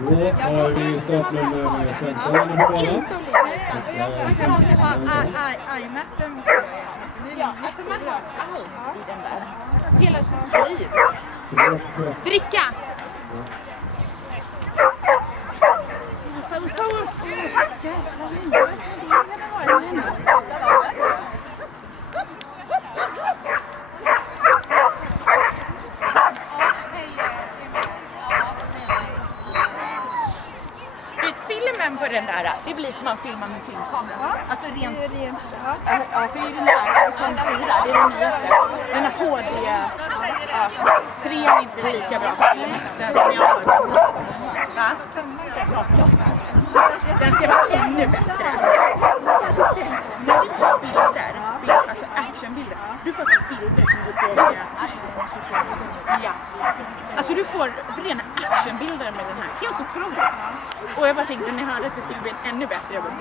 Då har vi startnummer 15 på banan. Hela sitt liv. Dricka! Filmen för den där, det blir som man filmar med filmkamera. Alltså rent... Ja, för den där, iPhone 4, det är den nyaste. Den är HD... Ja, 3 är inte lika bra. Den som jag har. Va? Den ska vara ännu bättre. När vi tar bilder, alltså actionbilder, du får bilder som går på... Ja. Alltså du får rena actionbilder med den här. Helt otroligt. Och jag bara tänkte när jag hörde att det skulle bli en ännu bättre. Jag bara,